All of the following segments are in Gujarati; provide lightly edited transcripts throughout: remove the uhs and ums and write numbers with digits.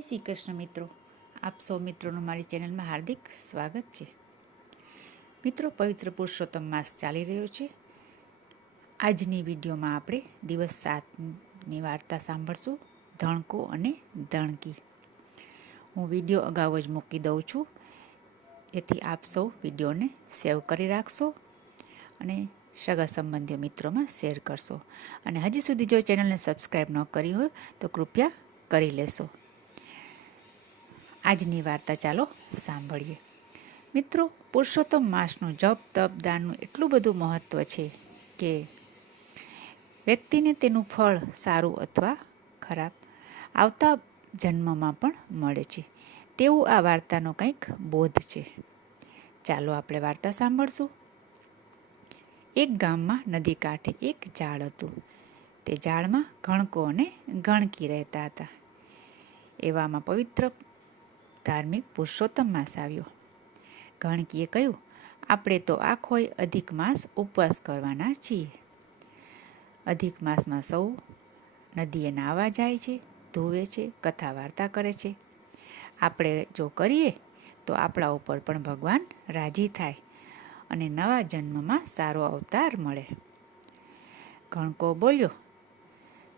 જય શ્રી કૃષ્ણ મિત્રો, આપ સૌ મિત્રોનું મારી ચેનલમાં હાર્દિક સ્વાગત છે. મિત્રો, પવિત્ર પુરુષોત્તમ માસ ચાલી રહ્યો છે. આજની વિડીયોમાં આપણે દિવસ 7ની વાર્તા સાંભળશું, ધણકો અને ધણકી. હું વિડીયો અગાઉ જ મૂકી દઉં છું, એથી આપ સૌ વિડીયોને સેવ કરી રાખશો અને સગા સંબંધીઓ મિત્રોમાં શેર કરશો. અને હજી સુધી જો ચેનલને સબસ્ક્રાઈબ ન કરી હોય તો કૃપયા કરી લેશો. આજની વાર્તા ચાલો સાંભળીએ. મિત્રો, પુરુષોત્તમ માસનું જપ તપ દાનનું એટલું બધું મહત્ત્વ છે કે વ્યક્તિને તેનું ફળ સારું અથવા ખરાબ આવતા જન્મમાં પણ મળે છે, તેવું આ વાર્તાનો કંઈક બોધ છે. ચાલો આપણે વાર્તા સાંભળશું. એક ગામમાં નદી કાંઠે એક ઝાડ હતું. તે ઝાડમાં ઘણકો અને ગણકી રહેતા હતા. એવામાં પવિત્ર ધાર્મિક પુરુષોત્તમ માસ આવ્યો. ગણકીએ કહ્યું, આપણે તો આખોય અધિક માસ ઉપવાસ કરવાના છીએ. અધિક માસમાં સૌ નદીએ નાહવા જાય છે, ધોવે છે, કથા વાર્તા કરે છે. આપણે જો કરીએ તો આપણા ઉપર પણ ભગવાન રાજી થાય અને નવા જન્મમાં સારો અવતાર મળે. ગણકો બોલ્યો,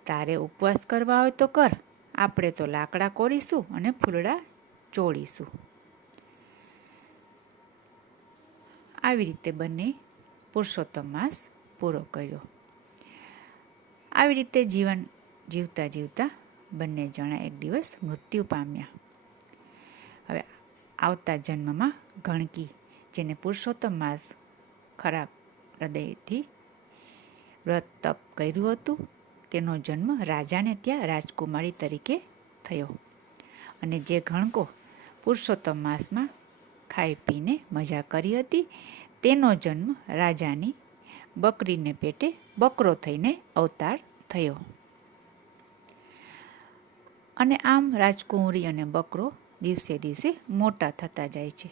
તારે ઉપવાસ કરવા હોય તો કર, આપણે તો લાકડા કોરીશું અને ફૂલડા ચોળીશું. આવી રીતે બંને પુરુષોત્તમ માસ પૂરો કર્યો. આવી રીતે જીવન જીવતા જીવતા બંને જણા એક દિવસ મૃત્યુ પામ્યા. હવે આવતા જન્મમાં ગણકી, જેને પુરુષોત્તમ માસ ખરાબ હૃદયથી વ્રત તપ કર્યું હતું, તેનો જન્મ રાજાને ત્યાં રાજકુમારી તરીકે થયો. અને જે ગણકો પુરુષોત્તમ માસમાં ખાઈ પીને મજા કરી હતી, તેનો જન્મ રાજાની બકરીને પેટે બકરો થઈને અવતાર થયો. અને આમ રાજકુંવરી અને બકરો દિવસે દિવસે મોટા થતા જાય છે.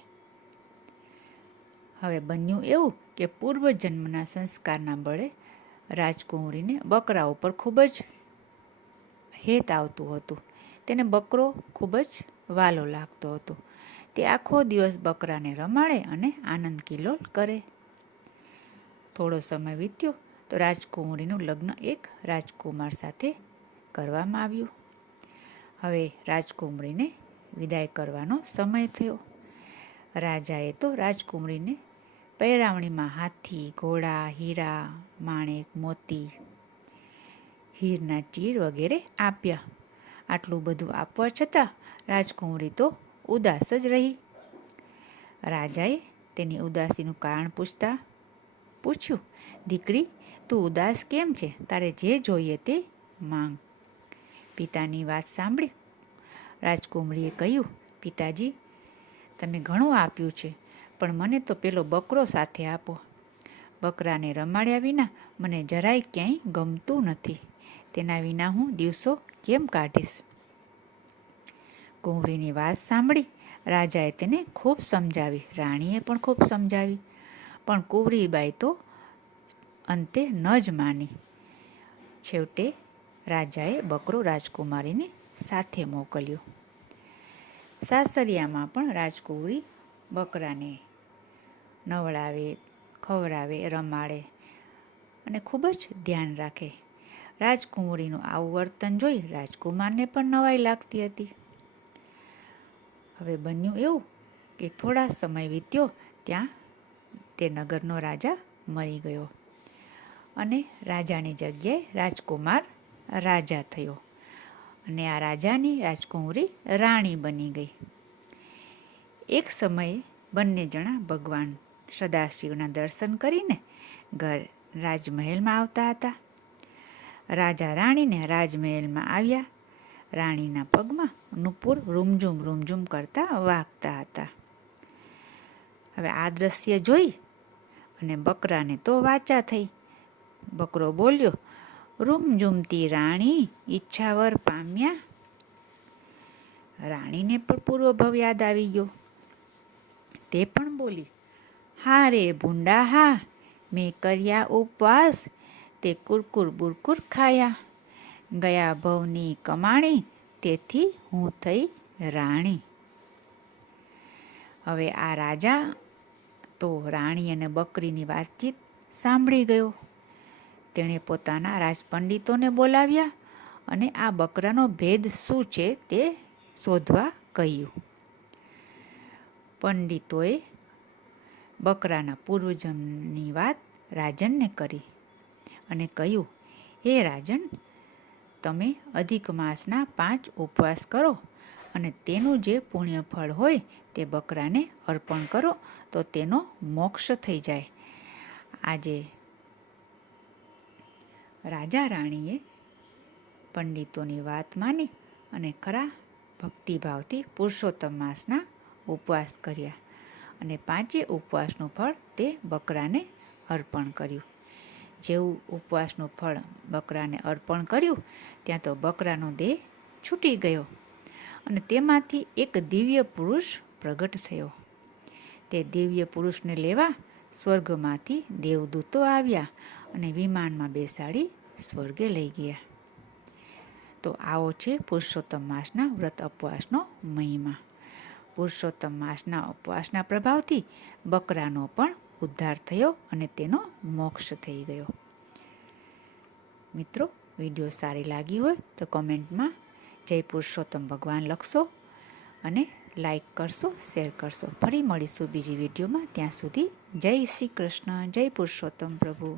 હવે બન્યું એવું કે પૂર્વજન્મના સંસ્કારના બળે રાજકુંવરીને બકરા ઉપર ખૂબ જ હેત આવતું હતું. તેને બકરો ખૂબ જ વાલો લાગતો હતો. તે આખો દિવસ બકરાને રમાડે અને આનંદ કિલ્લોલ કરે. થોડો સમય વીત્યો તો રાજકુંવરીનું લગ્ન એક રાજકુમાર સાથે કરવામાં આવ્યું. હવે રાજકુમારીને વિદાય કરવાનો સમય થયો. રાજાએ તો રાજકુમારીને પહેરાવણીમાં હાથી, ઘોડા, હીરા, માણેક, મોતી, હીરના ચીર વગેરે આપ્યા. આટલું બધું આપવા છતાં રાજકુમારી તો ઉદાસ જ રહી. રાજાએ તેની ઉદાસીનું કારણ પૂછ્યું, દીકરી, તું ઉદાસ કેમ છે? તારે જે જોઈએ તે માંગ. પિતાની વાત સાંભળી રાજકુમારીએ કહ્યું, પિતાજી, તમે ઘણું આપ્યું છે, પણ મને તો પેલો બકરો સાથે આપો. બકરાને રમાડ્યા વિના મને જરાય ક્યાંય ગમતું નથી. તેના વિના હું દિવસો કેમ કાઢીશ? કુંવરીની વાત સાંભળી રાજાએ તેને ખૂબ સમજાવી, રાણીએ પણ ખૂબ સમજાવી, પણ કુંવરીબાઈ તો અંતે ન જ માની. છેવટે રાજાએ બકરો રાજકુમારીને સાથે મોકલ્યો. સાસરિયામાં પણ રાજકુંવરી બકરાને નવડાવે, ખવડાવે, રમાડે અને ખૂબ જ ધ્યાન રાખે. રાજકુંવરીનું આવું વર્તન જોઈ રાજકુમારને પણ નવાઈ લાગતી હતી. હવે બન્યું એવું કે થોડા સમય વીત્યો ત્યાં તે નગરનો રાજા મરી ગયો અને રાજાની જગ્યાએ રાજકુમાર રાજા થયો. અને આ રાજાની રાજકુંવરી રાણી બની ગઈ. એક સમયે બંને જણા ભગવાન સદાશિવના દર્શન કરીને રાજમહેલમાં આવતા હતા. રાજા રાણીને રાજમહેલમાં આવ્યા. રાણીના પગમાં નુપુર રૂમઝુમ રૂમઝુમ કરતા વાગતા હતા. હવે આ દ્રશ્ય જોઈ અને બકરાને તો વાચા થઈ. બકરો બોલ્યો, રૂમઝુમતી રાણી ઈચ્છાવર પામ્યા. રાણીને પણ પૂર્વભવ યાદ આવી ગયો. તે પણ બોલી, હા રે ભૂંડા હા, મેં કર્યા ઉપવાસ, તે કુરકુર બુરકુર ખાયા. ગયા ભવની કમાણી, તેથી હું થઈ રાણી. હવે આ રાજા તો રાણી અને બકરીની વાતચીત સાંભળી ગયો. તેણે પોતાના રાજપંડિતોને બોલાવ્યા અને આ બકરાનો ભેદ શું છે તે શોધવા કહ્યું. પંડિતોએ બકરાના પૂર્વજન્મની વાત રાજનને કરી અને કહ્યું, હે રાજન, તમે અધિક માસના 5 ઉપવાસ કરો અને તેનું જે પુણ્ય ફળ હોય તે બકરાને અર્પણ કરો તો તેનો મોક્ષ થઈ જાય. આજે રાજા રાણીએ પંડિતોની વાત માની અને ખરા ભક્તિભાવથી પુરુષોત્તમ માસના ઉપવાસ કર્યા અને 5 ઉપવાસનું ફળ તે બકરાને અર્પણ કર્યું. જેવું ઉપવાસનું ફળ બકરાને અર્પણ કર્યું ત્યાં તો બકરાનો દેહ છૂટી ગયો અને તેમાંથી એક દિવ્ય પુરુષ પ્રગટ થયો. તે દિવ્ય પુરુષને લેવા સ્વર્ગમાંથી દેવદૂતો આવ્યા અને વિમાનમાં બેસાડી સ્વર્ગે લઈ ગયા. તો આવો છે પુરુષોત્તમ માસના વ્રત ઉપવાસનો મહિમા. પુરુષોત્તમ માસના ઉપવાસના પ્રભાવથી બકરાનો પણ ઉદ્ધાર થયો અને તેનો મોક્ષ થઈ ગયો. મિત્રો, વિડીયો સારી લાગી હોય તો કોમેન્ટમાં જય પુરુષોત્તમ ભગવાન લખશો અને લાઈક કરશો, શેર કરશો. ફરી મળીશું બીજી વિડીયોમાં. ત્યાં સુધી જય શ્રી કૃષ્ણ, જય પુરુષોત્તમ પ્રભુ.